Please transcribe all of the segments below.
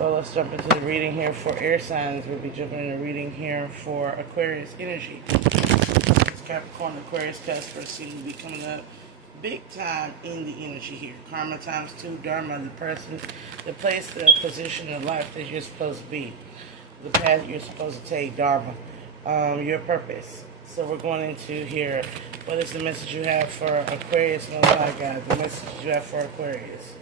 So let's jump into the reading here for air signs. We'll be jumping into reading here for Aquarius energy. It's Capricorn, Aquarius, Casper seem to be coming up big time in the energy here. Karma times 2, Dharma, the person, the place, the position of life that you're supposed to be. The path you're supposed to take, Dharma. Your purpose. So we're going into here. What is the message you have for Aquarius? Most High God, the message you have for Aquarius.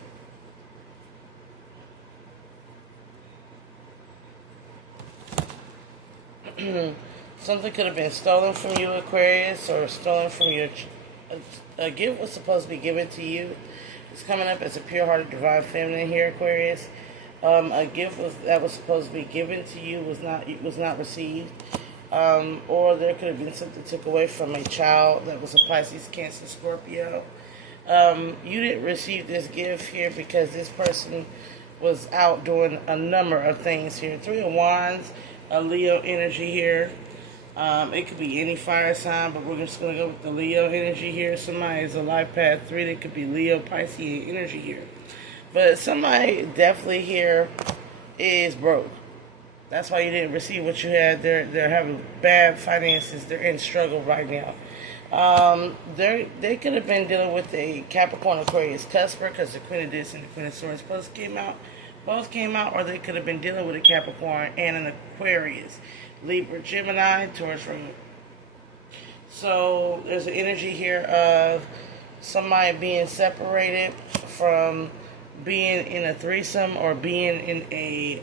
Something could have been stolen from you, Aquarius, or stolen from your... A gift was supposed to be given to you. It's coming up as a pure-hearted divine feminine here, Aquarius. A gift that was supposed to be given to you was not received. Or there could have been something took away from a child that was a Pisces, Cancer, Scorpio. You didn't receive this gift here because this person was out doing a number of things here. 3 of Wands, a Leo energy here. It could be any fire sign, but we're just going to go with the Leo energy here. Somebody is a life path 3. That could be Leo, Pisces energy here. But somebody definitely here is broke. That's why you didn't receive what you had. They're having bad finances. They're in struggle right now. They could have been dealing with a Capricorn, Aquarius, Cusper, because the Queen of Discs and the Queen of Swords both came out, or they could have been dealing with a Capricorn and an Aquarius, Libra, Gemini, Taurus, Virgo. So there's an energy here of somebody being separated from being in a threesome or being in a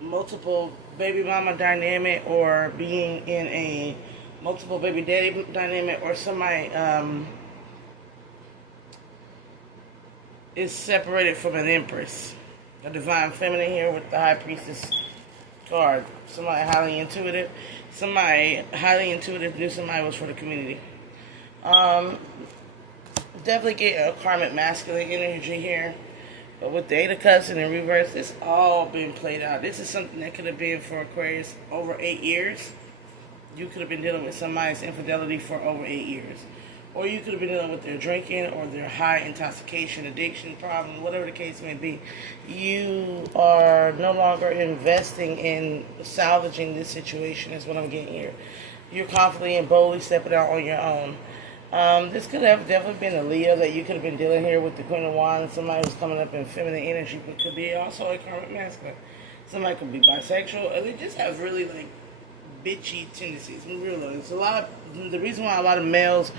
multiple baby mama dynamic, or being in a multiple baby daddy dynamic, or somebody is separated from an empress, a divine feminine here with the high priestess card. Somebody highly intuitive. Somebody highly intuitive knew somebody was for the community. Definitely get a karmic masculine energy here. But with the 8 of Cups in the reverse, it's all been played out. This is something that could have been for Aquarius over 8 years. You could have been dealing with somebody's infidelity for over 8 years. Or you could have been dealing with their drinking or their high intoxication, addiction problem, whatever the case may be. You are no longer investing in salvaging this situation, is what I'm getting here. You're confidently and boldly stepping out on your own. This could have definitely been a Leo that you could have been dealing here with the Queen of Wands. Somebody who's coming up in feminine energy, but could be also a karmic masculine. Somebody could be bisexual, or they just have really like bitchy tendencies. I'm real. It's a lot of the reason why a lot of males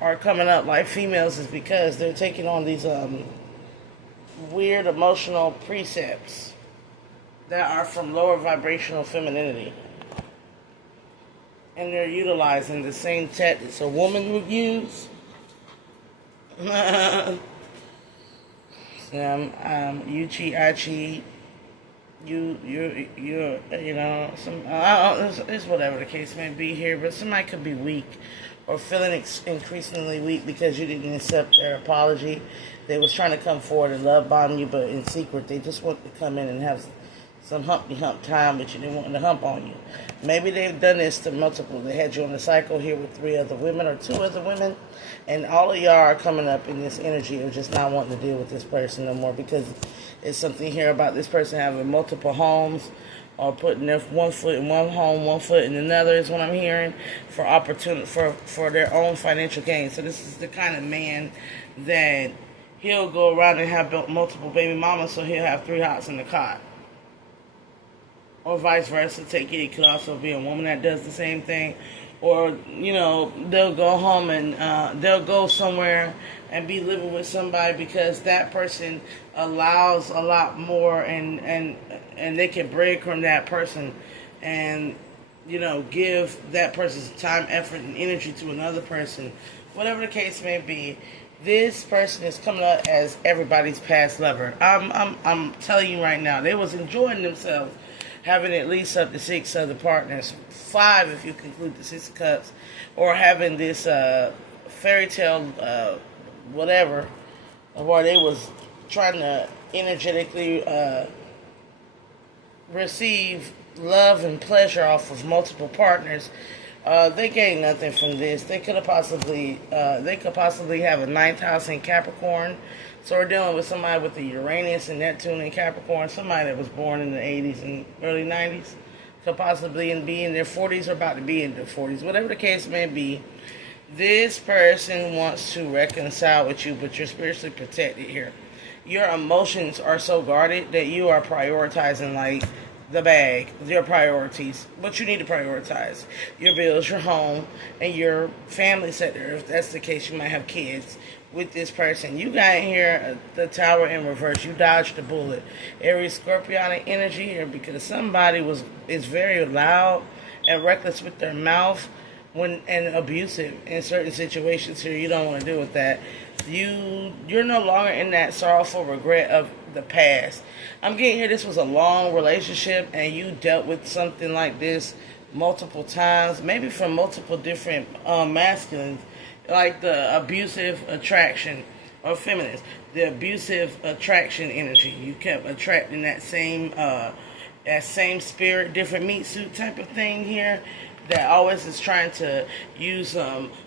are coming up like females is because they're taking on these weird emotional precepts that are from lower vibrational femininity. And they're utilizing the same tactics a woman would use. You cheat, I cheat. You know, it's whatever the case may be here. But somebody could be weak or feeling increasingly weak because you didn't accept their apology. They was trying to come forward and love bomb you, but in secret they just want to come in and have some humpy hump time with you. They want to hump on you. Maybe they've done this to multiple. They had you on the cycle here with 3 other women or 2 other women, and all of y'all are coming up in this energy of just not wanting to deal with this person no more, because it's something here about this person having multiple homes or putting their one foot in one home, one foot in another is what I'm hearing, for opportunity for their own financial gain. So this is the kind of man that he'll go around and have multiple baby mamas, so he'll have 3 hots in the cot. Or vice versa. It could also be a woman that does the same thing. Or, you know, they'll go home and they'll go somewhere and be living with somebody because that person allows a lot more, and they can break from that person and, you know, give that person's time, effort, and energy to another person. Whatever the case may be, this person is coming up as everybody's past lover. I'm telling you right now, they was enjoying themselves, having at least up to 6 other partners, 5 if you conclude the 6 of Cups, or having this fairy tale, whatever, where they was trying to energetically receive love and pleasure off of multiple partners. They gained nothing from this. They could possibly have a 9th house in Capricorn. So we're dealing with somebody with the Uranus and Neptune and Capricorn, somebody that was born in the 80s and early 90s, could possibly be in their 40s or about to be in their 40s. Whatever the case may be, this person wants to reconcile with you, but you're spiritually protected here. Your emotions are so guarded that you are prioritizing like the bag, your priorities. What you need to prioritize: your bills, your home, and your family sector. If that's the case, you might have kids with this person. You got here the Tower in reverse. You dodged the bullet. Every Scorpionic energy here, because somebody is very loud and reckless with their mouth and abusive in certain situations here. You don't want to deal with that. You're no longer in that sorrowful regret of the past. I'm getting here, this was a long relationship and you dealt with something like this multiple times, maybe from multiple different masculines, like the abusive attraction, or feminist, the abusive attraction energy. You kept attracting that same spirit, different meat suit type of thing here, that always is trying to use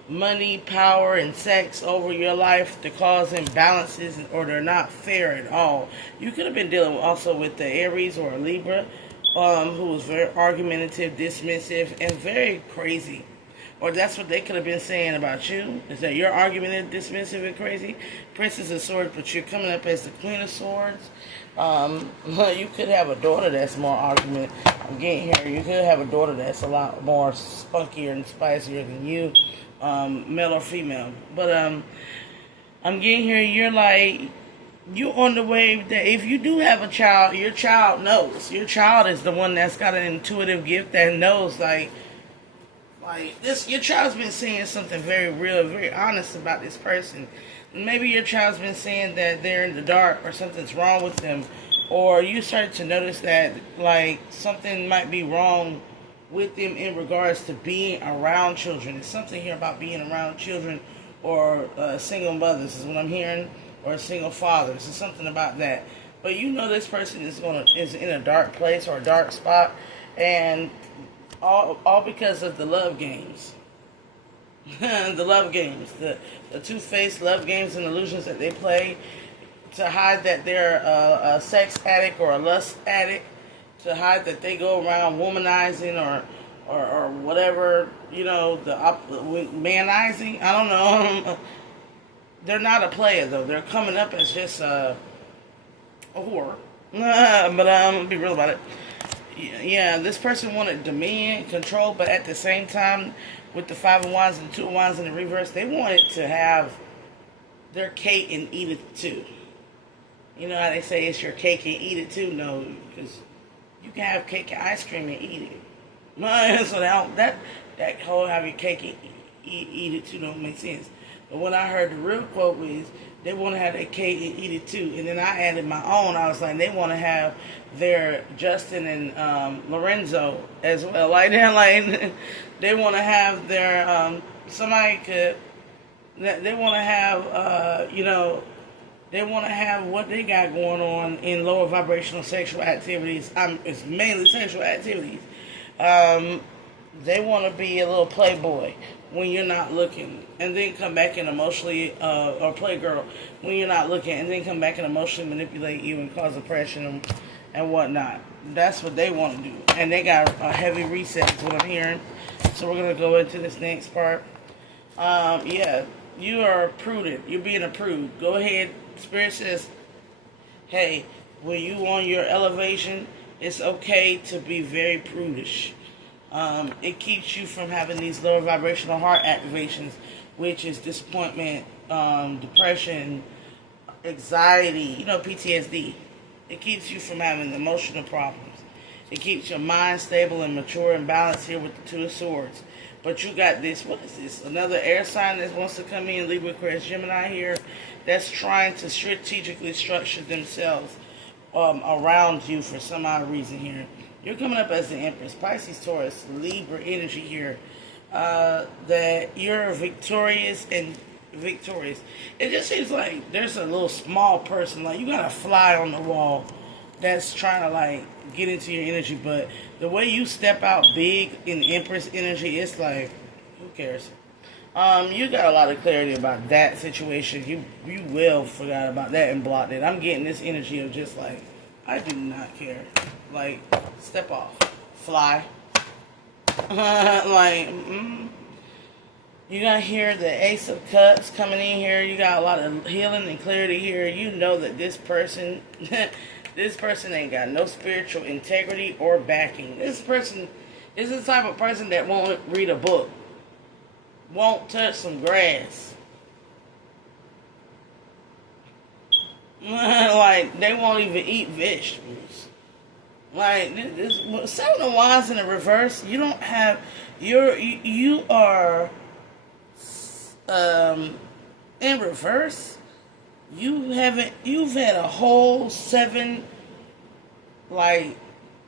money, power, and sex over your life to cause imbalances, or they're not fair at all. You could have been dealing also with the Aries or a Libra, who was very argumentative, dismissive, and very crazy. Or that's what they could have been saying about you, is that you're argumentative, dismissive, and crazy. Princess of Swords, but you're coming up as the Queen of Swords. You could have a daughter that's more argument. I'm getting here. You could have a daughter that's a lot more spunkier and spicier than you, male or female. But I'm getting here. You're like, you on the wave that if you do have a child, your child knows. Your child is the one that's got an intuitive gift that knows, like this. Your child's been saying something very real, very honest about this person. Maybe your child's been saying that they're in the dark or something's wrong with them, or you start to notice that like something might be wrong with them in regards to being around children. There's something here about being around children, or single mothers is what I'm hearing, or single fathers. There's something about that. But you know this person is in a dark place or a dark spot, and all because of the love games. The love games, the two-faced love games and illusions that they play to hide that they're a sex addict or a lust addict, to hide that they go around womanizing or whatever, you know, the manizing. I don't know. They're not a player though. They're coming up as just a whore. But I'm gonna be real about it. Yeah, this person wanted dominion, control, but at the same time, with the Five of Wands and Two of Wands in the reverse, they wanted to have their cake and eat it too. You know how they say it's your cake and eat it too? No, because you can have cake and ice cream and eat it. So that whole have your cake and eat it too don't make sense. But when I heard the real quote was, they want to have their cake and eat it too. And then I added my own. I was like, they want to have their Justin and Lorenzo as well. Like they want to have their somebody could. They want to have they want to have what they got going on in lower vibrational sexual activities. It's mainly sexual activities. They want to be a little playboy when you're not looking, and then come back and emotionally, or playgirl when you're not looking, and then come back and emotionally manipulate you and cause oppression and whatnot. That's what they want to do, and they got a heavy reset is what I'm hearing. So we're going to go into this next part. Yeah, you are prudent. You're being approved. Go ahead. Spirit says, hey, when you on your elevation, it's okay to be very prudish. It keeps you from having these lower vibrational heart activations, which is disappointment, depression, anxiety, PTSD. It keeps you from having emotional problems. It keeps your mind stable and mature and balanced here with the Two of Swords. But you got this, what is this? Another air sign that wants to come in, Libra, Aquarius, Gemini here, that's trying to strategically structure themselves around you for some odd reason here. You're coming up as the Empress, Pisces, Taurus, Libra energy here. That you're victorious and victorious. It just seems like there's a little small person, like you got a fly on the wall that's trying to get into your energy, but the way you step out big in Empress energy, it's like, who cares? You got a lot of clarity about that situation. You will forgot about that and blocked it. I'm getting this energy of just like, I do not care. Like, step off. Fly. Like, you got here the Ace of Cups coming in here. You got a lot of healing and clarity here. You know that this person, this person ain't got no spiritual integrity or backing. This person is the type of person that won't read a book, won't touch some grass. Like, they won't even eat vegetables. Like, this Seven of Wands in the reverse, you don't have, you are, in reverse, you've had a whole 7, like,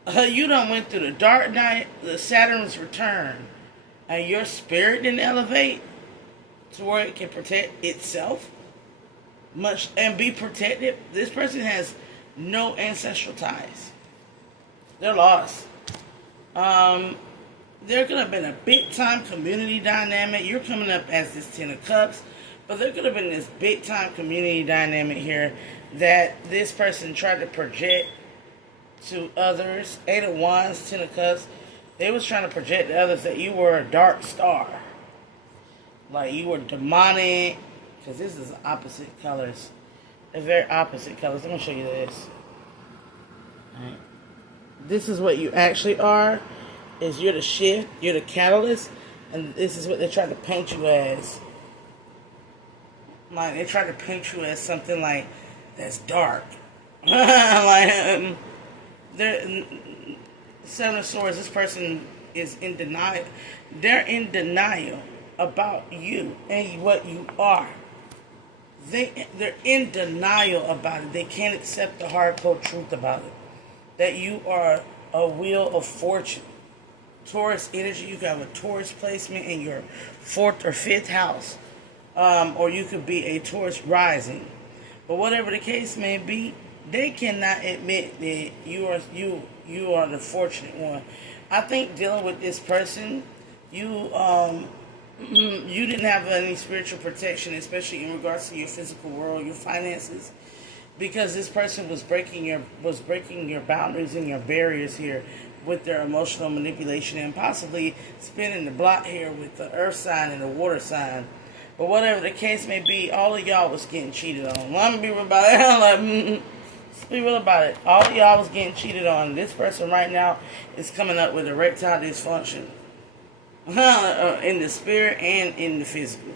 you done went through the dark night, the Saturn's return, and your spirit didn't elevate to where it can protect itself much and be protected. This person has no ancestral ties. They're lost. There could have been a big time community dynamic. You're coming up as this 10 of Cups, but there could have been this big time community dynamic here that this person tried to project to others. 8 of Wands, 10 of Cups. They was trying to project to others that you were a dark star. Like you were demonic. Because this is opposite colors. They're very opposite colors. I'm going to show you this. Alright. This is what you actually are. Is you're the shift. You're the catalyst. And this is what they try to paint you as. Like, they try to paint you as something like that's dark. Like, Seven of Swords, this person is in denial. They're in denial about you and what you are. They're in denial about it. They can't accept the hardcore truth about it. That you are a wheel of fortune. Taurus energy, you have a Taurus placement in your 4th or 5th house. Or you could be a Taurus rising. But whatever the case may be, they cannot admit that you are the fortunate one. I think dealing with this person, you didn't have any spiritual protection, especially in regards to your physical world, your finances, because this person was breaking your boundaries and your barriers here with their emotional manipulation and possibly spinning the block here with the earth sign and the water sign. But whatever the case may be, all of y'all was getting cheated on. Well, I'm gonna be real about it. Let's be real about it. All of y'all was getting cheated on. This person right now is coming up with erectile dysfunction. In the spirit and in the physical.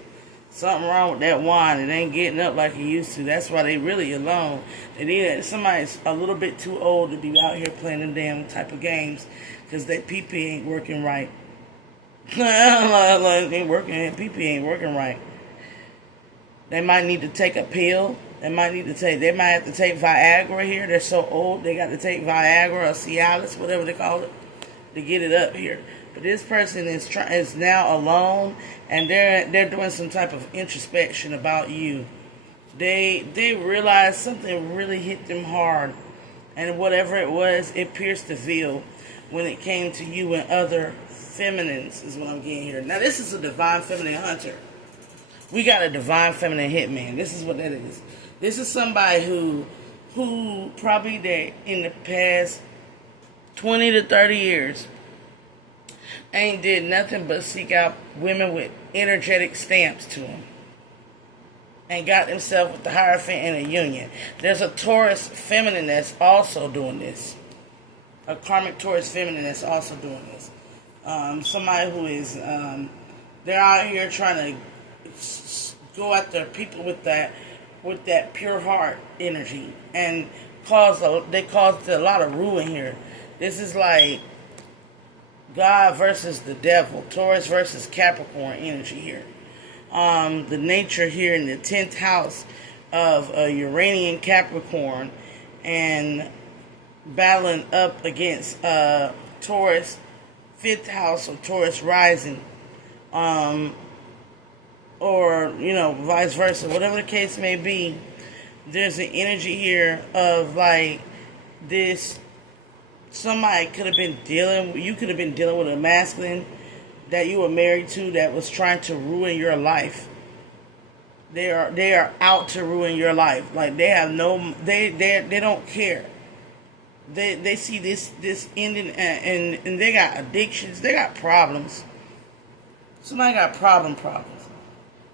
Something wrong with that wand. It ain't getting up like it used to. That's why they really alone. They need somebody's a little bit too old to be out here playing them damn type of games because their PP ain't working right. PP ain't working right. They might need to take a pill. They might have to take Viagra here. They're so old they got to take Viagra or Cialis, whatever they call it, to get it up here. But this person is now alone, and they're doing some type of introspection about you. They realized something really hit them hard, and whatever it was, it pierced the veil when it came to you and other feminines, is what I'm getting here. Now this is a divine feminine hunter. We got a divine feminine hitman. This is what that is. This is somebody who probably in the past 20 to 30 years ain't did nothing but seek out women with energetic stamps to them and got himself with the Hierophant and a union. There's a Taurus feminine that's also doing this. A karmic Taurus feminine that's also doing this. Somebody who is, they're out here trying to go after people with that pure heart energy and they caused a lot of ruin here. This is like God versus the devil, Taurus versus Capricorn energy here. The nature here in the 10th house of Uranian Capricorn and battling up against Taurus 5th house of Taurus rising, or vice versa, whatever the case may be. There's an energy here of like this. You could have been dealing with a masculine that you were married to that was trying to ruin your life. They are out to ruin your life. Like they have no, they don't care. They see this ending, and they got addictions. They got problems. Somebody got problems,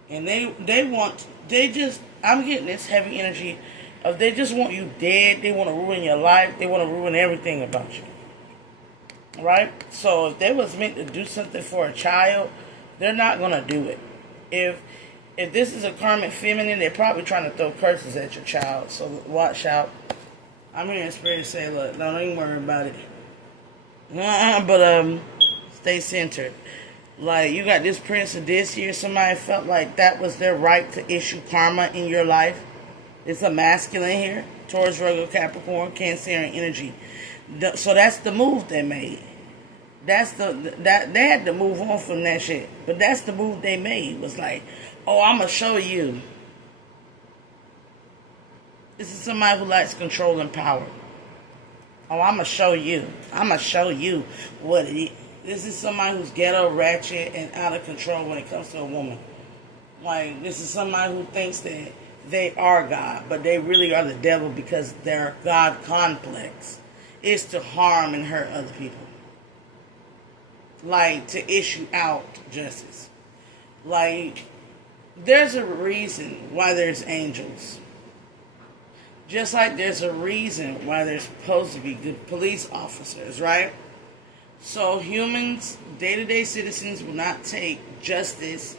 and I'm getting this heavy energy of they just want you dead. They want to ruin your life. They want to ruin everything about you. Right? So if they was meant to do something for a child, they're not gonna do it. If this is a karmic feminine, they're probably trying to throw curses at your child. So watch out. I'm hearing spirit say, look, don't even worry about it. But stay centered. Like you got this prince of this here. Somebody felt like that was their right to issue karma in your life. It's a masculine here. Taurus, Virgo, Capricorn, Cancerian energy. So that's the move they made. They had to move on from that shit. But that's the move they made. It was like, oh, I'm gonna show you. This is somebody who likes control and power. Oh, I'm gonna show you. I'm gonna show you what it is. This is somebody who's ghetto, ratchet, and out of control when it comes to a woman. Like, this is somebody who thinks that they are God, but they really are the devil because their God complex is to harm and hurt other people. Like, to issue out justice. Like, there's a reason why there's angels. Just like there's a reason why there's supposed to be good police officers, right? So humans, day-to-day citizens, will not take justice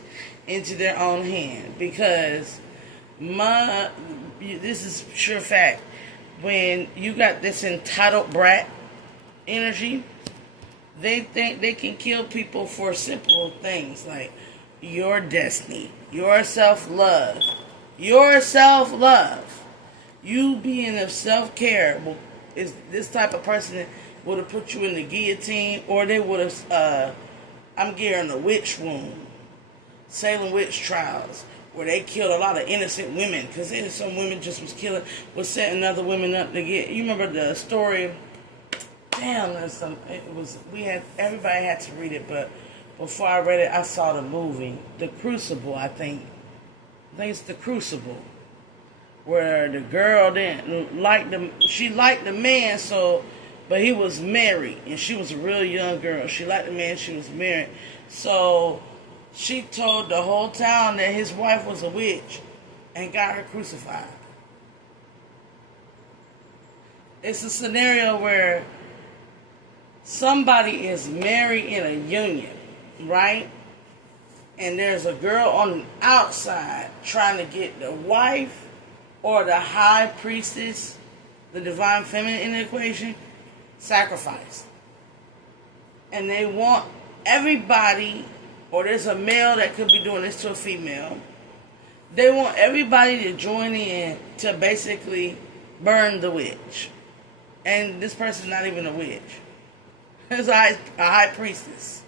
into their own hand because this is sure fact. When you got this entitled brat energy, they think they can kill people for simple things like your destiny, your self-love, you being of self-care. Is this type of person that would have put you in the guillotine, or they would have, I'm getting the witch wound, Salem witch trials, where they killed a lot of innocent women, because then some women just was setting other women up to get, you remember the story, everybody had to read it, but before I read it, I saw the movie, The Crucible, I think it's The Crucible, where the girl didn't like she liked the man, but he was married, and she was a real young girl. She liked the man, she was married. So she told the whole town that his wife was a witch and got her crucified. It's a scenario where somebody is married in a union, right? And there's a girl on the outside trying to get the wife or the high priestess, the divine feminine in the equation, sacrificed. And they want everybody, or there's a male that could be doing this to a female, they want everybody to join in to basically burn the witch. And this person's not even a witch. It's a high priestess.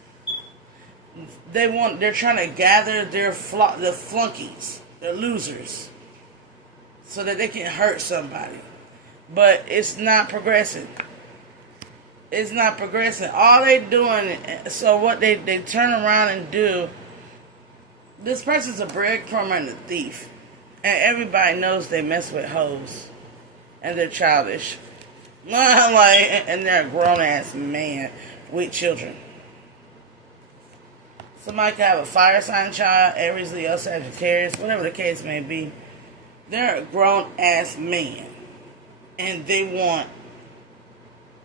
They're trying to gather the flunkies, the losers, so that they can hurt somebody. But it's not progressing. It's not progressing. All they doing, so what they turn around and do, this person's a breadcrumber and a thief. And everybody knows they mess with hoes. And they're childish. And they're a grown-ass man with children. Somebody could have a fire sign child, Aries, Leo, Sagittarius, whatever the case may be. They're a grown-ass man, and they want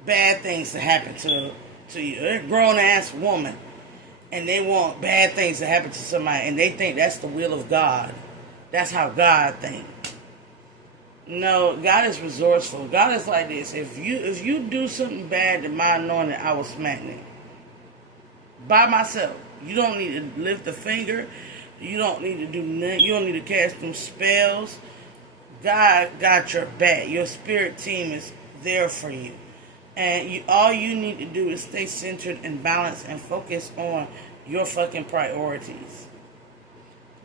bad things to happen to you. They're a grown-ass woman, and they want bad things to happen to somebody, and they think that's the will of God. That's how God thinks. No, God is resourceful. God is like this. If you do something bad to my anointing, I will smack it. By myself. You don't need to lift a finger. You don't need to do nothing. You don't need to cast them spells. God got your back. Your spirit team is there for you. And all you need to do is stay centered and balanced and focus on your fucking priorities.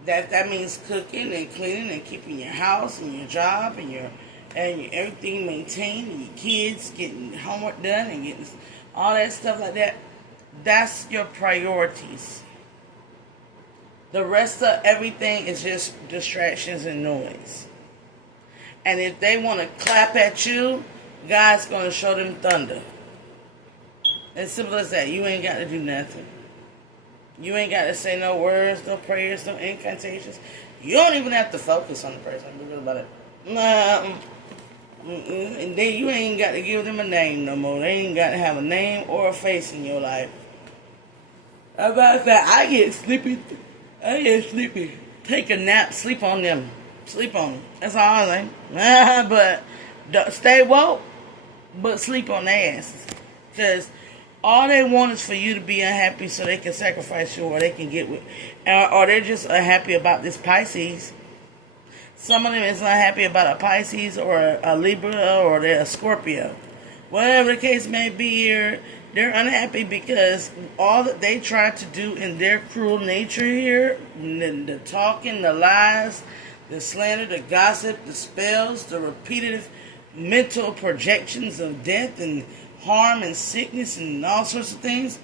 That means cooking and cleaning and keeping your house and your job and your everything maintained, and your kids getting homework done and getting all that stuff like that. That's your priorities. The rest of everything is just distractions and noise. And if they want to clap at you, God's going to show them thunder. As simple as that. You ain't got to do nothing. You ain't got to say no words, no prayers, no incantations. You don't even have to focus on the person. Be real about it. And then you ain't got to give them a name no more. They ain't got to have a name or a face in your life. About that, I get sleepy. Take a nap, sleep on them. Sleep on them. That's all I say. But stay woke, but sleep on their asses. Because all they want is for you to be unhappy so they can sacrifice you or they can get with. Or they're just unhappy about this Pisces. Some of them is unhappy about a Pisces or a Libra or they're a Scorpio. Whatever the case may be here, they're unhappy because all that they try to do in their cruel nature here, the talking, the lies, the slander, the gossip, the spells, the repetitive mental projections of death and harm and sickness and all sorts of things.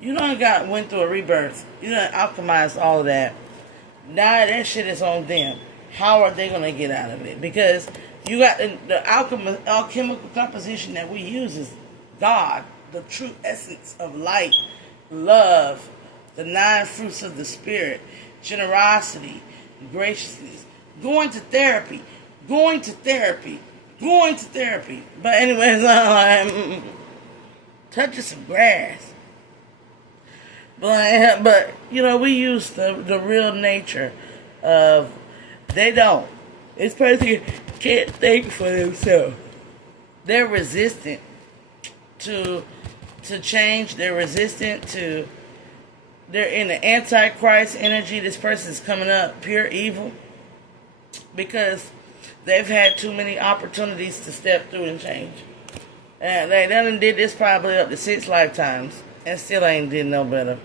You done went through a rebirth. You done alchemized all of that. Now that shit is on them. How are they going to get out of it? Because you got the alchemical composition that we use is God, the true essence of light, love, the 9 fruits of the Spirit, generosity, graciousness, going to therapy. But anyways, touching some grass. But we use the real nature of, they don't. This person can't think for themselves. They're resistant to change. They're resistant to, they're in the Antichrist energy. This person's coming up pure evil because they've had too many opportunities to step through and change. And they done did this probably up to 6 lifetimes and still ain't did no better.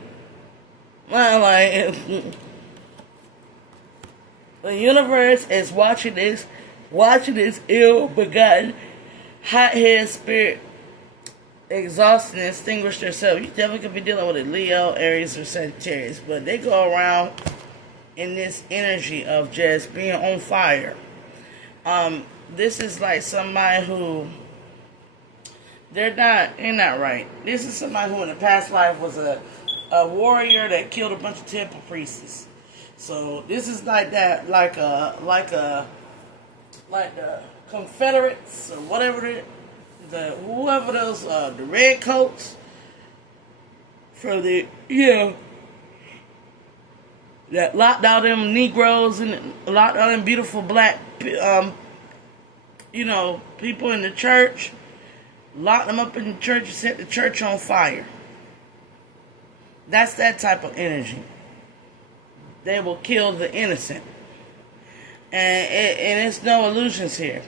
The universe is watching this ill-begotten, hot-headed spirit exhaust and extinguish themselves. You definitely could be dealing with a Leo, Aries, or Sagittarius, but they go around in this energy of just being on fire. This is like somebody who they're not right. This is somebody who in the past life was a warrior that killed a bunch of temple priests. So this is like that, like the Confederates or whatever whoever those the red coats for the that locked out them Negroes and locked out them beautiful black people in the church, locked them up in the church and set the church on fire. That's that type of energy. They will kill the innocent. And it's no illusions here.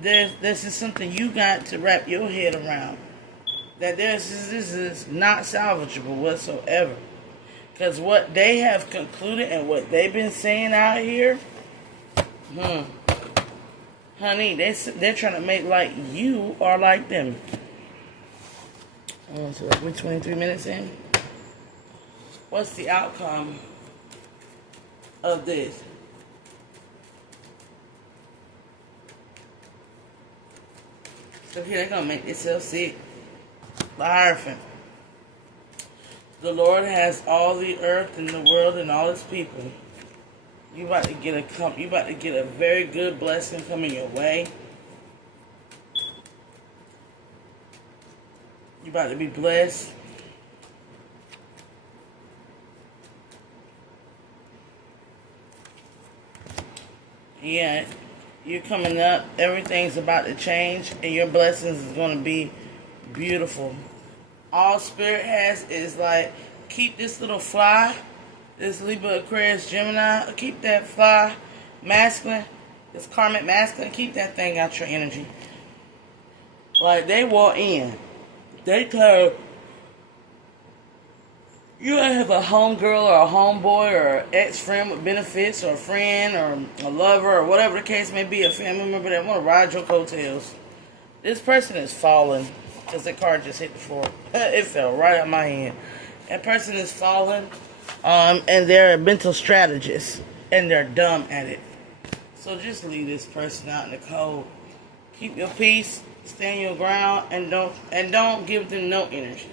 This is something you got to wrap your head around. That this is not salvageable whatsoever. Because what they have concluded and what they've been saying out here, honey, they're trying to make like you are like them. So we're 23 minutes in. What's the outcome of this? So here they're going to make themselves sick. The Hierophant. The Lord has all the earth and the world and all its people. You about to get a very good blessing coming your way. You about to be blessed. Yeah, you're coming up. Everything's about to change, and your blessings is going to be beautiful. All Spirit has is like, keep this little fly, this Libra, Aquarius, Gemini, keep that fly masculine, this karmic masculine, keep that thing out your energy. Like, they walk in. They tell you have a homegirl or a homeboy or an ex-friend with benefits or a friend or a lover or whatever the case may be, a family member that want to ride your coattails. This person is fallen. because the card just hit the floor. It fell right out my hand. That person is fallen, and they're a mental strategist, and they're dumb at it. So just leave this person out in the cold. Keep your peace, stand your ground, and don't give them no energy.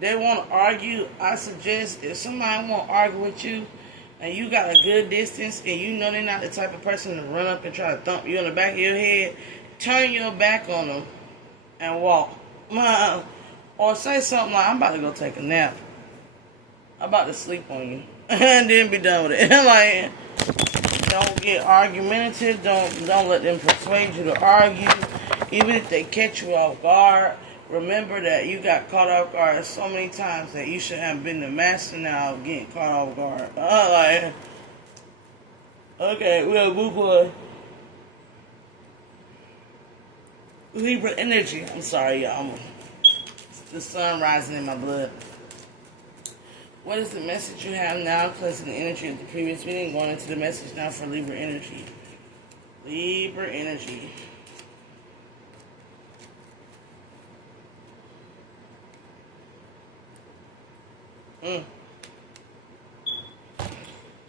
They want to argue. I suggest if somebody want to argue with you, and you got a good distance, and you know they're not the type of person to run up and try to thump you on the back of your head, turn your back on them and walk. Or say something like, I'm about to go take a nap. I'm about to sleep on you. And then be done with it. Like, don't get argumentative. Don't let them persuade you to argue. Even if they catch you off guard, remember that you got caught off guard so many times that you should have been the master now of getting caught off guard. Like, okay, we'll move on. Libra energy. I'm sorry, y'all. The sun rising in my blood. What is the message you have now? Cleansing the energy of the previous meeting. Going into the message now for Libra energy. Libra energy.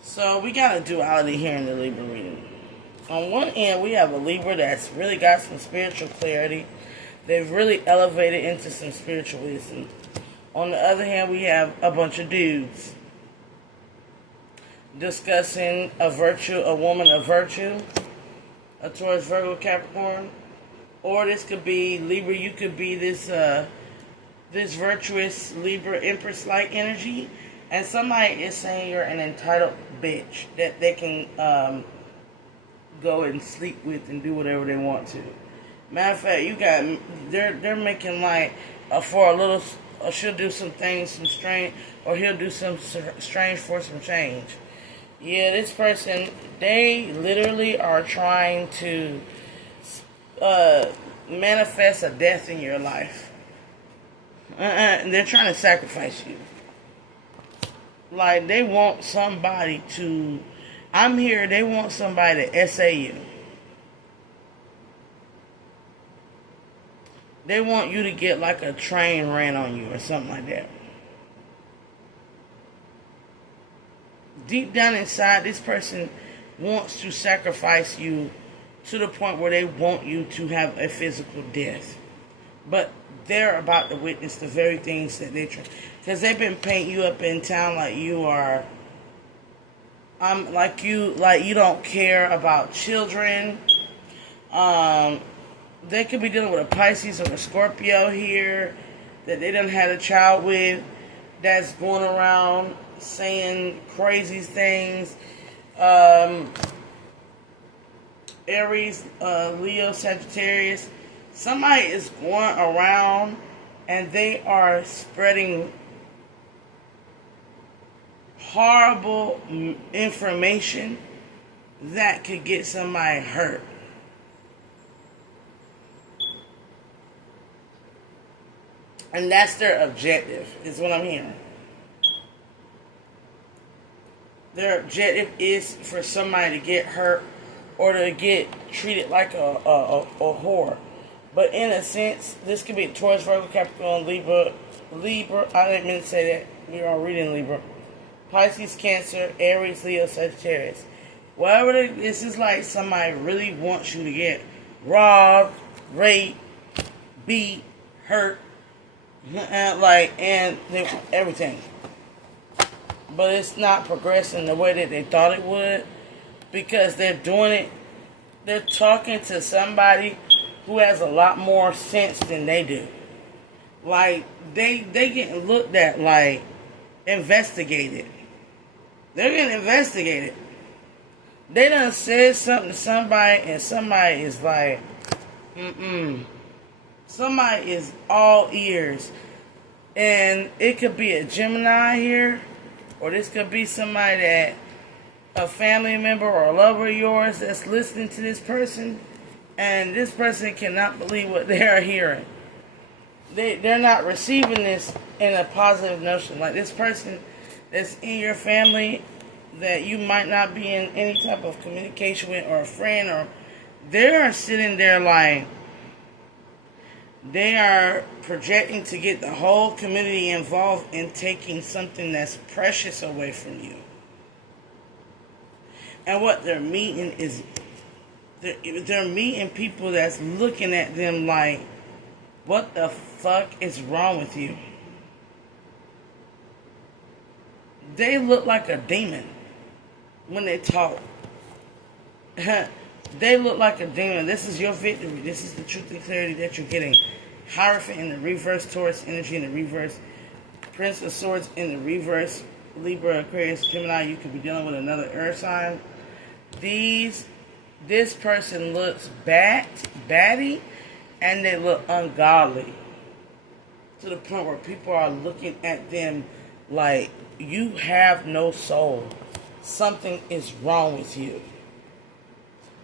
So we got a duality here in the Libra reading. On one end, we have a Libra that's really got some spiritual clarity. They've really elevated into some spiritual wisdom. On the other hand, we have a bunch of dudes discussing a virtue, a woman of virtue, a Taurus, Virgo, Capricorn. Or this could be Libra. You could be this virtuous Libra Empress-like energy, and somebody is saying you're an entitled bitch that they can go and sleep with and do whatever they want to. Matter of fact, they're making like for a little. She'll do some things, some strange, or he'll do some strange for some change. Yeah, this person, they literally are trying to manifest a death in your life. They're trying to sacrifice you. Like, they want somebody to... they want somebody to essay you. They want you to get like a train ran on you or something like that. Deep down inside, this person wants to sacrifice you to the point where they want you to have a physical death. But they're about to witness the very things that they're trying. Because they've been painting you up in town like you are... like you don't care about children. They could be dealing with a Pisces or a Scorpio here that they done had a child with that's going around saying crazy things. Aries, Leo, Sagittarius. Somebody is going around and they are spreading horrible information that could get somebody hurt. And that's their objective, is what I'm hearing. Their objective is for somebody to get hurt or to get treated like a whore. But in a sense, this could be Taurus, Virgo, Capricorn, Libra. I didn't mean to say that. We're all reading Libra. Pisces, Cancer, Aries, Leo, Sagittarius. Whatever this is, like somebody really wants you to get robbed, raped, beat, hurt, and everything. But it's not progressing the way that they thought it would, because they're doing it. They're talking to somebody who has a lot more sense than they do. Like, they getting looked at, like, investigated. They're getting investigated. They done said something to somebody, and somebody is like, Somebody is all ears. And it could be a Gemini here, or this could be somebody that, a family member or a lover of yours that's listening to this person, and this person cannot believe what they are hearing. They're not receiving this in a positive notion. Like, this person that's in your family that you might not be in any type of communication with, or a friend, or they're sitting there like, They are projecting to get the whole community involved in taking something that's precious away from you. And what they're meeting is, they're meeting people that's looking at them like, what the fuck is wrong with you? They look like a demon when they talk. They look like a demon. This is your victory. This is the truth and clarity that you're getting. Hierophant in the reverse, Taurus energy in the reverse, Prince of Swords in the reverse, Libra, Aquarius, Gemini. You could be dealing with another air sign. This person looks batty, and they look ungodly, to the point where people are looking at them like, you have no soul. Something is wrong with you.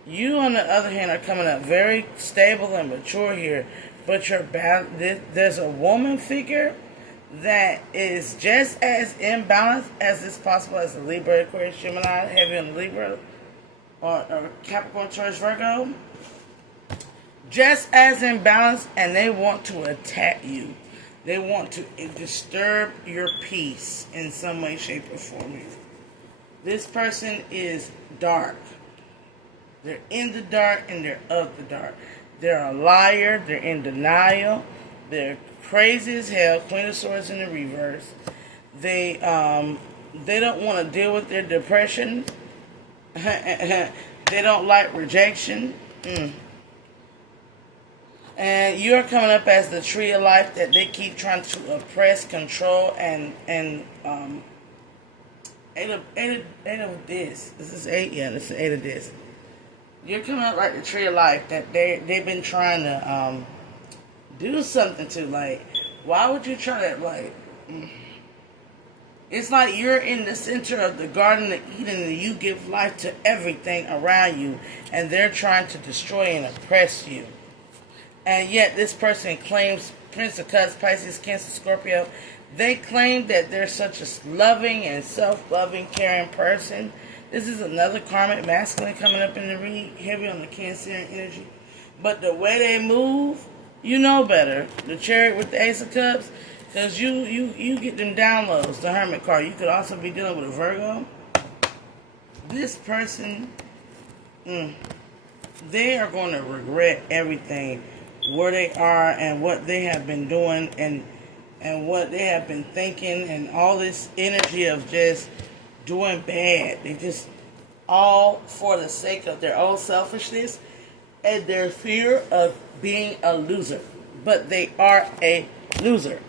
You, on the other hand, are coming up very stable and mature here, but there's a woman figure that is just as imbalanced as is possible as the Libra, Aquarius, Gemini, heavy on the Libra, or Capricorn, Taurus, Virgo. Just as imbalanced, and they want to attack you. They want to disturb your peace in some way, shape, or form. This person is dark. They're in the dark and they're of the dark. They're a liar. They're in denial. They're crazy as hell. Queen of Swords in the reverse. They don't want to deal with their depression. They don't like rejection. And you're coming up as the tree of life that they keep trying to oppress, control, and eight of this. This is 8, yeah, this is 8 of this. You're coming up like the tree of life that they've been trying to do something to. Like, why would you try that? Like, it's like you're in the center of the Garden of Eden and you give life to everything around you, and they're trying to destroy and oppress you. And yet this person claims, Prince of Cups, Pisces, Cancer, Scorpio, they claim that they're such a loving and self-loving, caring person. This is another karmic masculine coming up in the read, heavy on the Cancer energy. But the way they move, you know better. The Chariot with the Ace of Cups, because you get them downloads, the Hermit card. You could also be dealing with a Virgo. This person, they are going to regret everything, where they are and what they have been doing and what they have been thinking, and all this energy of just doing bad. They just, all for the sake of their own selfishness and their fear of being a loser. But they are a loser.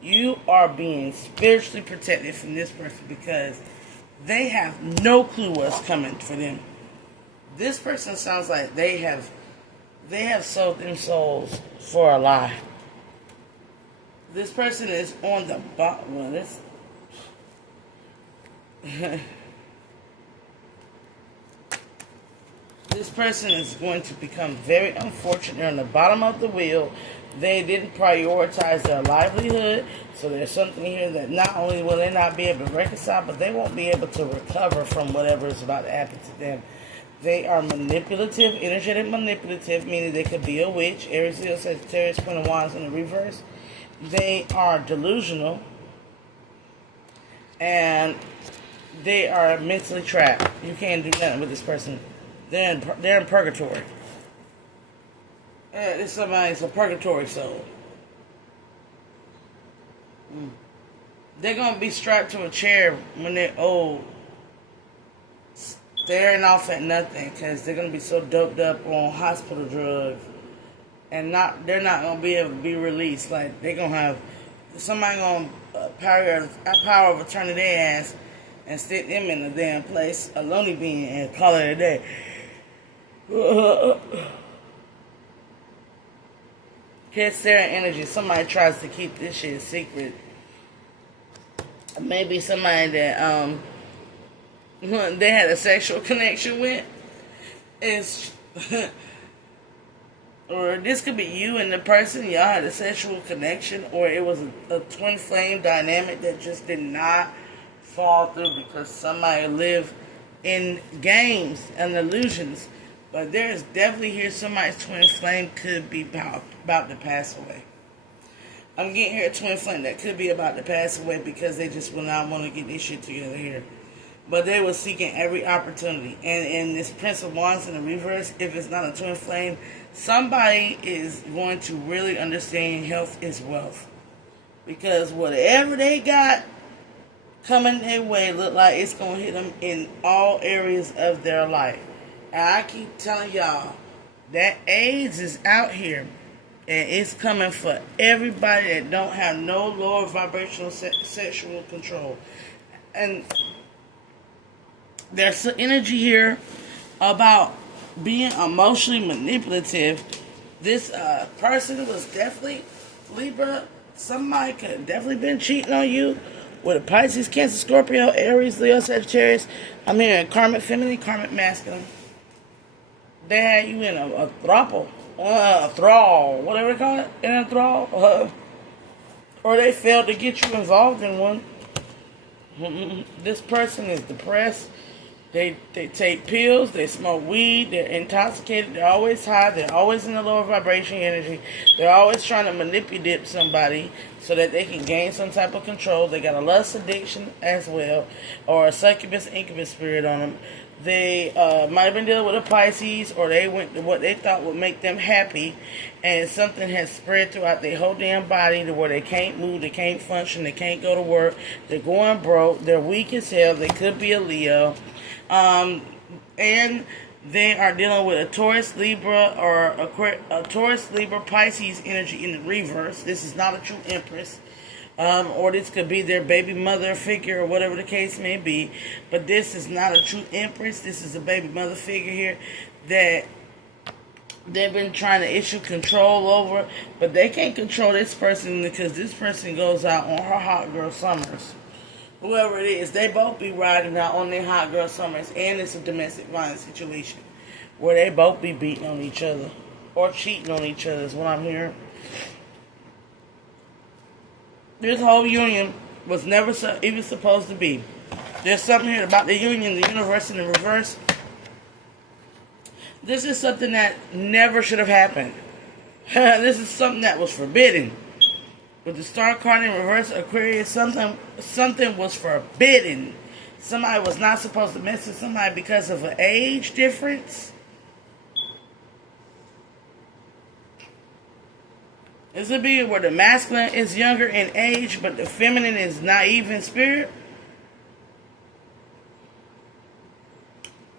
You are being spiritually protected from this person because they have no clue what's coming for them. This person sounds like they have sold them souls for a lie. This person is on the bottom. Well, this this person is going to become very unfortunate. They're on the bottom of the wheel. They didn't prioritize their livelihood. So there's something here that not only will they not be able to reconcile, but they won't be able to recover from whatever is about to happen to them. They are manipulative, energetic manipulative, meaning they could be a witch. Aries, Leo, Sagittarius, Queen of Wands in the reverse. They are delusional. And they are mentally trapped. You can't do nothing with this person. They're in purgatory. It's somebody's a purgatory soul. They're going to be strapped to a chair when they're old, staring off at nothing, because they're going to be so doped up on hospital drugs, and they're not going to be able to be released. Like, they're going to have somebody going to power of attorney their ass and stick them in a damn place, a lonely being, and call it a day. Cancer energy. Somebody tries to keep this shit secret. Maybe somebody that they had a sexual connection with is or this could be you and the person, y'all had a sexual connection, or it was a twin flame dynamic that just did not fall through because somebody lived in games and illusions But there's definitely here somebody's twin flame could be about to pass away. I'm getting here a twin flame that could be about to pass away because they just will not want to get this shit together here. But they were seeking every opportunity. And in this Prince of Wands in the reverse, if it's not a twin flame, somebody is going to really understand health is wealth. Because whatever they got coming their way look like it's going to hit them in all areas of their life. And I keep telling y'all that AIDS is out here. And it's coming for everybody that don't have no lower vibrational sexual control. And there's some energy here about being emotionally manipulative. This person was definitely Libra. Somebody could have definitely been cheating on you with a Pisces, Cancer, Scorpio, Aries, Leo, Sagittarius. I'm hearing karmic feminine, karmic masculine. They had you in a throuple. A thrall, whatever they call it, in a thrall, or they failed to get you involved in one. This person is depressed. They take pills, they smoke weed, they're intoxicated, they're always high, they're always in the lower vibration energy, they're always trying to manipulate somebody so that they can gain some type of control. They got a lust addiction as well, or a succubus, incubus spirit on them. They might have been dealing with a Pisces, or they went to what they thought would make them happy, and something has spread throughout their whole damn body to where they can't move, they can't function, they can't go to work, they're going broke, they're weak as hell, they could be a Leo, and they are dealing with a Taurus, Libra, or a Taurus, Libra, Pisces energy in the reverse. This is not a true Empress. Or this could be their baby mother figure or whatever the case may be. But this is not a true Empress. This is a baby mother figure here that they've been trying to issue control over. But they can't control this person because this person goes out on her hot girl summers. Whoever it is, they both be riding out on their hot girl summers. And it's a domestic violence situation where they both be beating on each other. Or cheating on each other is what I'm hearing. This whole union was never even supposed to be. There's something here about the union, the universe in the reverse. This is something that never should have happened. This is something that was forbidden. With the star card in reverse, Aquarius, something was forbidden. Somebody was not supposed to mess with somebody because of an age difference. This would be where the masculine is younger in age, but the feminine is naive in spirit.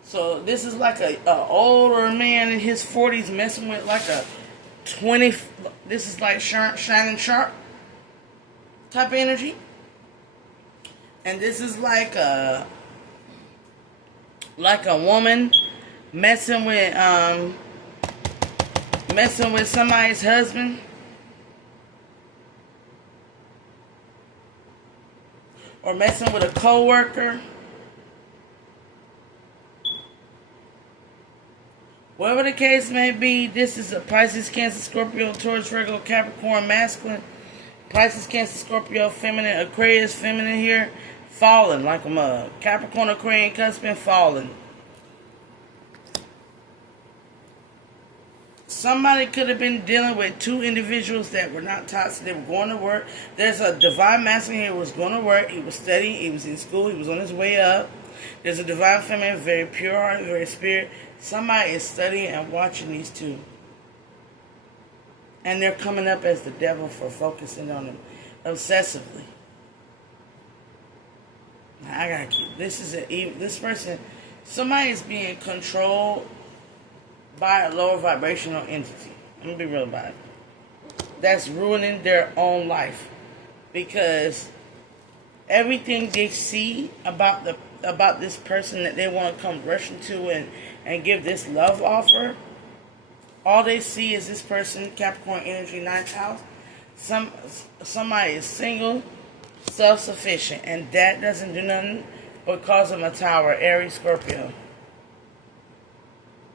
So this is like a older man in his 40s messing with like a 20. This is like shining sharp type of energy. And this is like a woman messing with somebody's husband. Or messing with a co-worker. Whatever the case may be, this is a Pisces, Cancer, Scorpio, Taurus, Virgo, Capricorn, masculine. Pisces, Cancer, Scorpio, feminine. Aquarius, feminine here. Fallen, like a mug. Capricorn, Aquarian, Cuspin, fallen. Somebody could have been dealing with two individuals that were not toxic. They were going to work. There's a divine masculine here who was going to work. He was studying. He was in school. He was on his way up. There's a divine feminine, very pure heart, very spirit. Somebody is studying and watching these two. And they're coming up as the devil for focusing on them obsessively. Now, I gotta keep. This person. Somebody is being controlled by a lower vibrational entity. I'm gonna be real about it. That's ruining their own life because everything they see about this person that they want to come rushing to and give this love offer, all they see is this person, Capricorn energy, 9th house. Somebody is single, self-sufficient, and that doesn't do nothing but cause them a tower, Aries, Scorpio.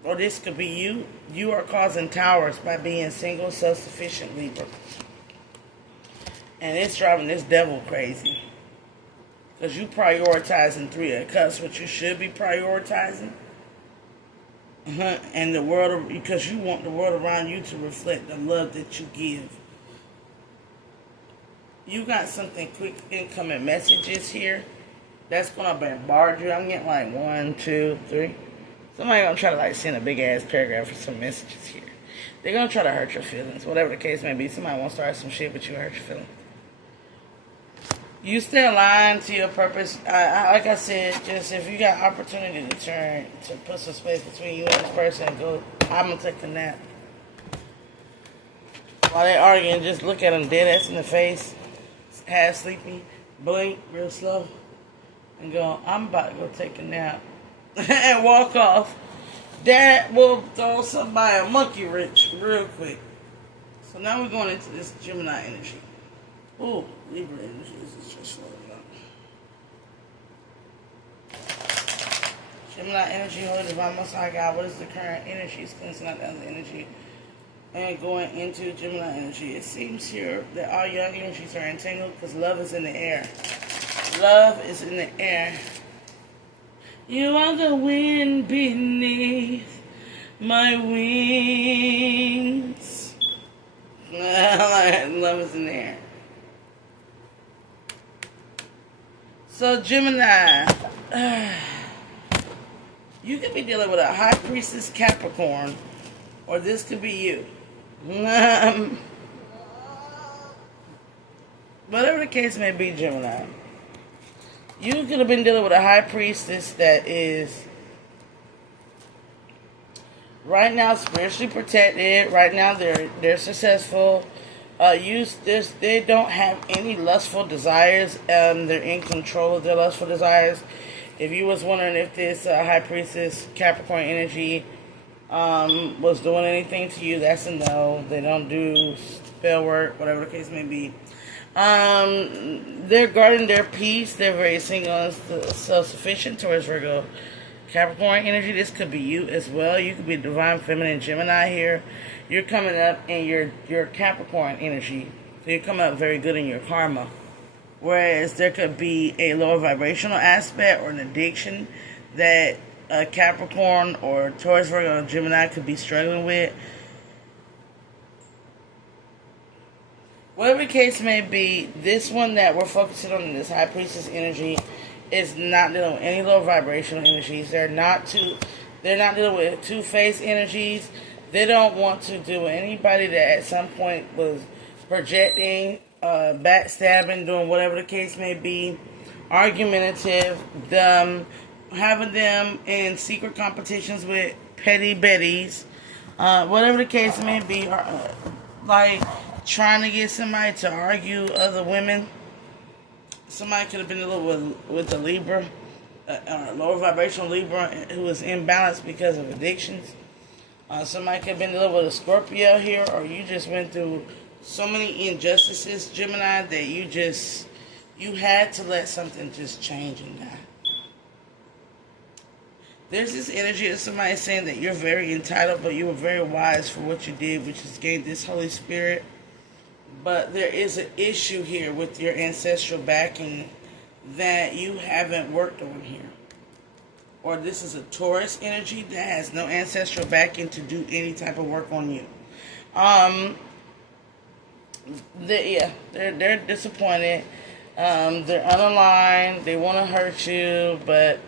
Or this could be you. You are causing towers by being single, self-sufficient Libra. And it's driving this devil crazy. Because you prioritizing 3 of Cups, what you should be prioritizing. And the world, because you want the world around you to reflect the love that you give. You got something quick incoming messages here that's gonna bombard you. I'm getting like 1, 2, 3. Somebody gonna try to like send a big ass paragraph for some messages here. They're gonna try to hurt your feelings, whatever the case may be. Somebody won't start some shit, but you hurt your feelings. You stay aligned to your purpose. Like I said, just if you got opportunity to turn, to put some space between you and this person, go. I'm gonna take a nap. While they arguing, just look at them dead ass in the face, half sleepy, blink real slow, and go, I'm about to go take a nap, and walk off. That will throw somebody a monkey wrench real quick. So now we're going into this Gemini energy. Ooh, Libra energy. This is just slowing up. Gemini energy, Holy Divine Most High God. What is the current energy? It's cleansing out the other energy. And going into Gemini energy. It seems here that all young energies are entangled because love is in the air. Love is in the air. You are the wind beneath my wings. Love is in the air. So Gemini, you could be dealing with a high priestess Capricorn, or this could be you. Whatever the case may be, Gemini. You could have been dealing with a high priestess that is right now spiritually protected. Right now they're successful. They don't have any lustful desires. They're in control of their lustful desires. If you was wondering if this high priestess Capricorn energy was doing anything to you, that's a no. They don't do spell work, whatever the case may be. They're guarding their peace. They're very single and self-sufficient towards Virgo. Capricorn energy, this could be you as well. You could be Divine Feminine Gemini here. You're coming up in your Capricorn energy. So you're coming up very good in your karma. Whereas there could be a lower vibrational aspect or an addiction that Capricorn or Taurus, Virgo, or Gemini could be struggling with. Whatever the case may be, this one that we're focusing on in this High Priestess energy is not dealing with any low vibrational energies. They're not dealing with two-faced energies. They don't want to deal with anybody that at some point was projecting, backstabbing, doing whatever the case may be, argumentative, dumb, having them in secret competitions with petty betties, whatever the case may be, like trying to get somebody to argue other women. Somebody could have been dealing with a Libra, lower vibrational Libra who was imbalanced because of addictions. Somebody could have been dealing with a Scorpio here, or you just went through so many injustices, Gemini, that you had to let something just change and die. There's this energy of somebody saying that you're very entitled, but you were very wise for what you did, which is gain this Holy Spirit. But there is an issue here with your ancestral backing that you haven't worked on here. Or this is a Taurus energy that has no ancestral backing to do any type of work on you. They're disappointed. They're unaligned. They want to hurt you, but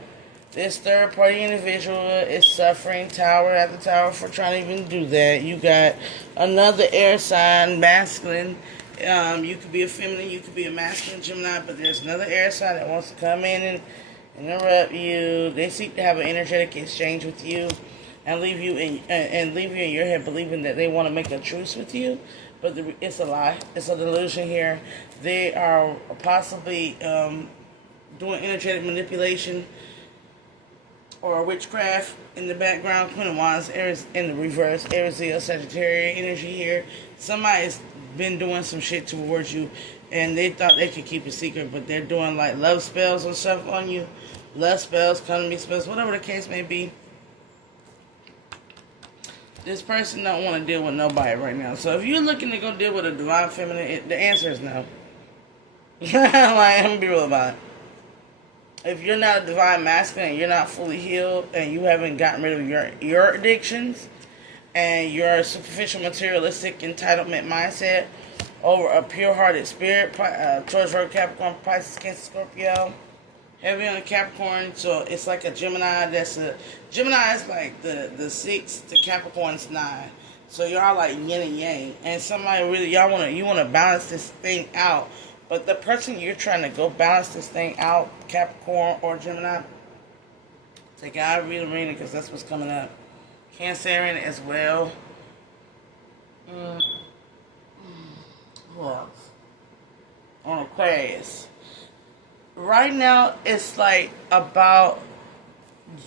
this third-party individual is suffering tower after tower for trying to even do that. You got another air sign, masculine. You could be a feminine, you could be a masculine Gemini, but there's another air sign that wants to come in and interrupt you. They seek to have an energetic exchange with you and leave you in your head believing that they want to make a truce with you. But it's a lie. It's a delusion here. They are possibly doing energetic manipulation or witchcraft in the background. Queen of Wands, Aries in the reverse, Aries, Sagittarius energy here. Somebody's been doing some shit towards you, and they thought they could keep it secret, but they're doing like love spells and stuff on you. Love spells, economy spells, whatever the case may be. This person don't want to deal with nobody right now. So if you're looking to go deal with a divine feminine, the answer is no. Like, I'm gonna be real about it. if you're not a divine masculine and you're not fully healed and you haven't gotten rid of your addictions and your superficial materialistic entitlement mindset over a pure-hearted spirit, Taurus, Virgo, Capricorn, Pisces, Cancer, Scorpio, heavy on the Capricorn, so it's like a Gemini. Gemini is like the 6, the Capricorn's 9. So y'all like yin and yang, and somebody really you want to balance this thing out. But the person you're trying to go balance this thing out, Capricorn or Gemini, take out read the reading because that's what's coming up. Cancerian as well. Who else? On Aquarius. Right now, it's like about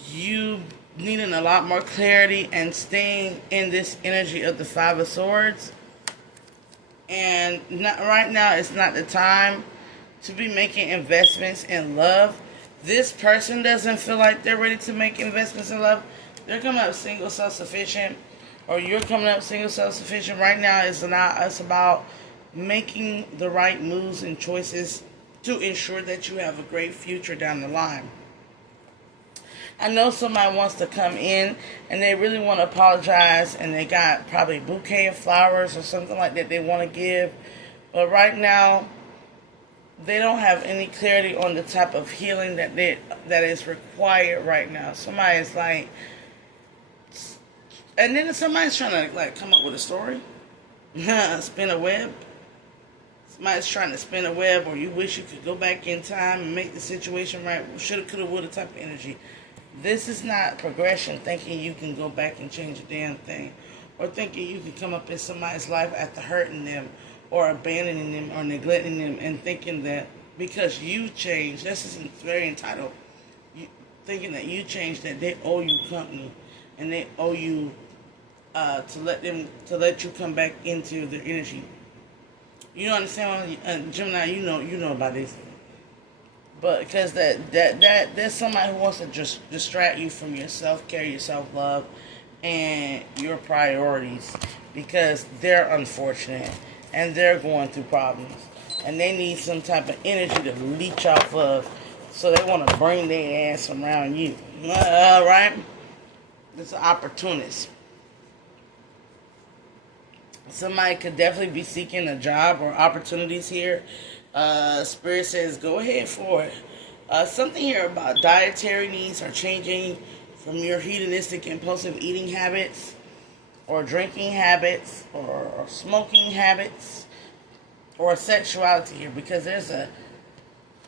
you needing a lot more clarity and staying in this energy of the Five of Swords. And right now, it's not the time to be making investments in love. This person doesn't feel like they're ready to make investments in love. They're coming up single, self-sufficient, or you're coming up single, self-sufficient. Right now, it's about making the right moves and choices to ensure that you have a great future down the line. I know somebody wants to come in and they really want to apologize and they got probably a bouquet of flowers or something like that they want to give. But right now, they don't have any clarity on the type of healing that is required right now. Somebody's like, and then somebody's trying to like come up with a story, spin a web. Somebody's trying to spin a web, or you wish you could go back in time and make the situation right. Shoulda, coulda, woulda type of energy. This is not progression, thinking you can go back and change a damn thing. Or thinking you can come up in somebody's life after hurting them, or abandoning them, or neglecting them, and thinking that because you changed, this is very entitled, thinking that you changed, that they owe you company, and they owe you to let you come back into their energy. You don't understand, Gemini. You know about this, but because that there's somebody who wants to just distract you from your self-care, your self-love, and your priorities, because they're unfortunate and they're going through problems, and they need some type of energy to leech off of, so they want to bring their ass around you. Right? It's an opportunist. Somebody could definitely be seeking a job or opportunities here. Spirit says go ahead for it. Something here about dietary needs are changing from your hedonistic impulsive eating habits, or drinking habits, or smoking habits, or sexuality here, because there's a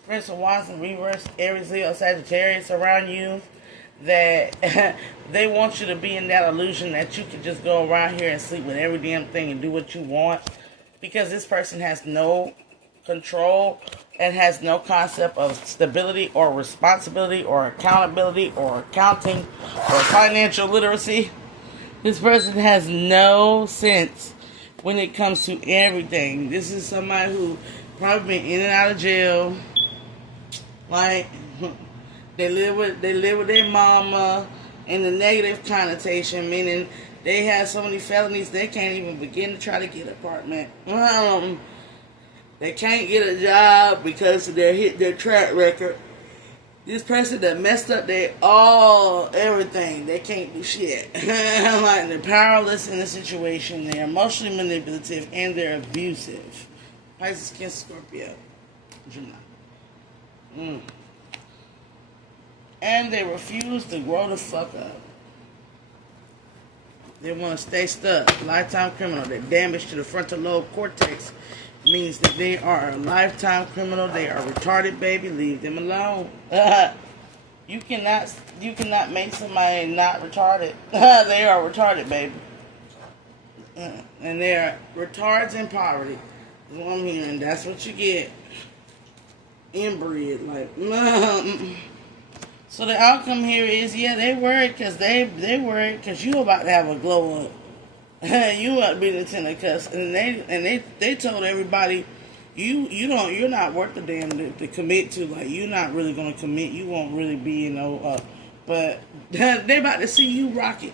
Prince of Wands in reverse, Aries, Leo, Sagittarius around you, that they want you to be in that illusion that you can just go around here and sleep with every damn thing and do what you want, because this person has no control and has no concept of stability or responsibility or accountability or accounting or financial literacy. This person has no sense when it comes to everything. This is somebody who probably been in and out of jail. Like, they live with their mama in the negative connotation, meaning they have so many felonies they can't even begin to try to get an apartment. They can't get a job because of their track record. This person that messed up everything. They can't do shit. Like, they're powerless in the situation. They're emotionally manipulative and they're abusive. Pisces, Cancer, Scorpio, Gemini. And they refuse to grow the fuck up. They want to stay stuck. Lifetime criminal. They're damaged to the frontal lobe cortex. Means that they are a lifetime criminal. They are retarded, baby. Leave them alone. You cannot make somebody not retarded. They are retarded, baby. And they are retards in poverty. That's what I'm hearing. That's what you get. Inbred, like. So the outcome here is, yeah, they worried because they worried because you about to have a glow up. You about to be the Lieutenant Cuss, and they told everybody, you're not worth the damn to commit to. Like, you're not really gonna commit. You won't really be, but they about to see you rock it.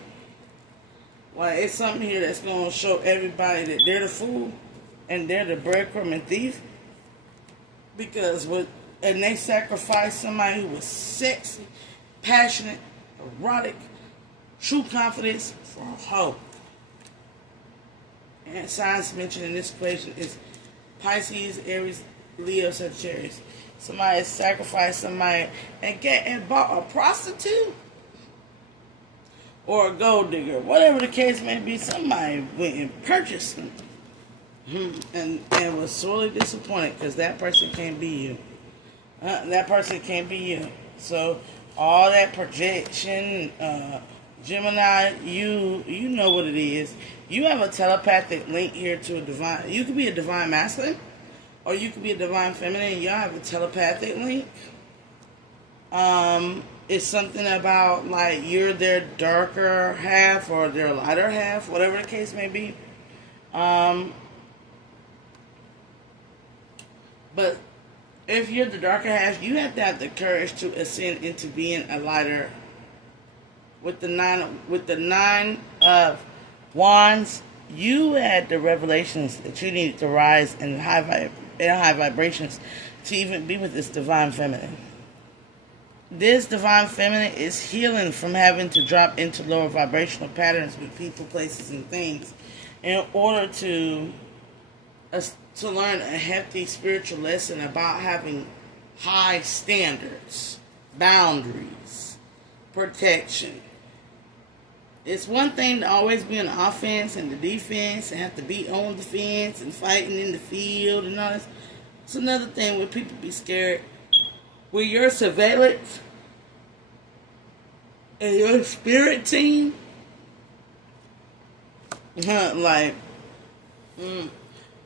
Like, it's something here that's gonna show everybody that they're the fool and they're the breadcrumb and thief. Because and they sacrificed somebody who was sexy, passionate, erotic, true confidence for a hoe. And signs mentioned in this equation is Pisces, Aries, Leo, Sagittarius. Somebody sacrificed somebody and bought a prostitute or a gold digger, whatever the case may be. Somebody went and purchased them, and was sorely disappointed because that person can't be you. That person can't be you. So all that projection, Gemini, you know what it is. You have a telepathic link here to a divine. You could be a divine masculine, or you could be a divine feminine. Y'all have a telepathic link. It's something about like you're their darker half or their lighter half, whatever the case may be. But if you're the darker half, you have to have the courage to ascend into being a lighter. With the nine of wands, you had the revelations that you needed to rise in high vibrations to even be with this divine feminine. This divine feminine is healing from having to drop into lower vibrational patterns with people, places, and things in order to learn a hefty spiritual lesson about having high standards, boundaries, protection. It's one thing to always be on the offense and the defense and have to be on the fence and fighting in the field and all this. It's another thing where people be scared. With your surveillance and your spirit team,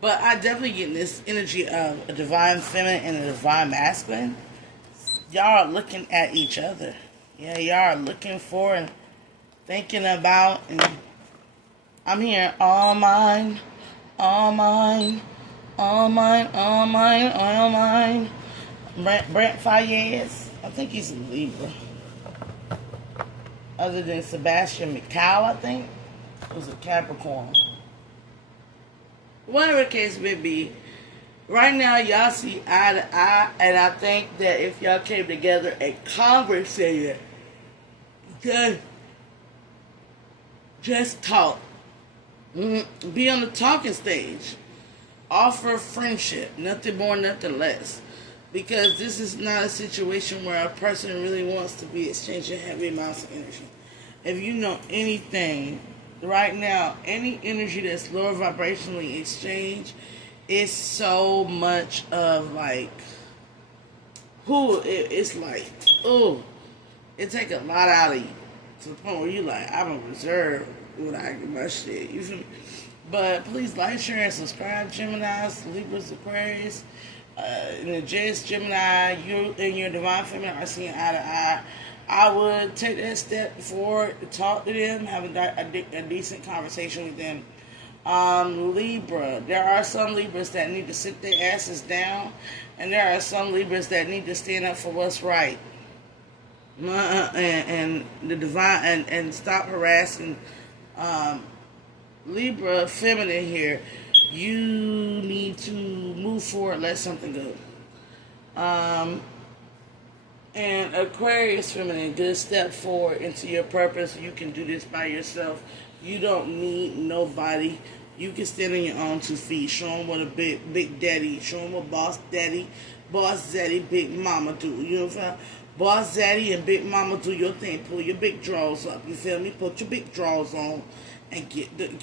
but I definitely get this energy of a divine feminine and a divine masculine. Y'all are looking at each other. Yeah, y'all are looking for and thinking about, and I'm hearing all mine, all mine, all mine, all mine, all mine. Brent Fayez, I think he's a Libra. Other than Sebastian McCall, I think, was a Capricorn. Whatever the case may be, right now y'all see eye to eye, and I think that if y'all came together and conversated, just talk. Be on the talking stage. Offer friendship. Nothing more, nothing less. Because this is not a situation where a person really wants to be exchanging heavy amounts of energy. If you know anything, right now, any energy that's lower vibrationally exchanged is so much of like, it's like, it take a lot out of you. To the point where you like, I'm a reserve when I get my shit. You feel me? But please like, share, and subscribe. Geminis, Libras, Aquarius, Gemini, you and your divine feminine are seeing eye to eye. I would take that step before to talk to them, have a decent conversation with them. Libra, there are some Libras that need to sit their asses down, and there are some Libras that need to stand up for what's right. And the divine and stop harassing Libra feminine here. You need to move forward, let something go. And Aquarius feminine, good step forward into your purpose. You can do this by yourself. You don't need nobody. You can stand on your own 2 feet. Show them what a big daddy, show them what boss daddy, big mama do. You know what I'm saying? Boss Zaddy and Big Mama do your thing. Pull your big drawers up. You feel me? Put your big drawers on and get it.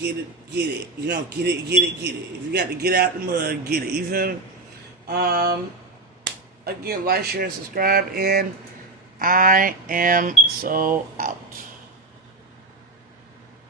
You know, get it. If you got to get out the mud, get it. You feel me? Again, like, share, and subscribe. And I am so out.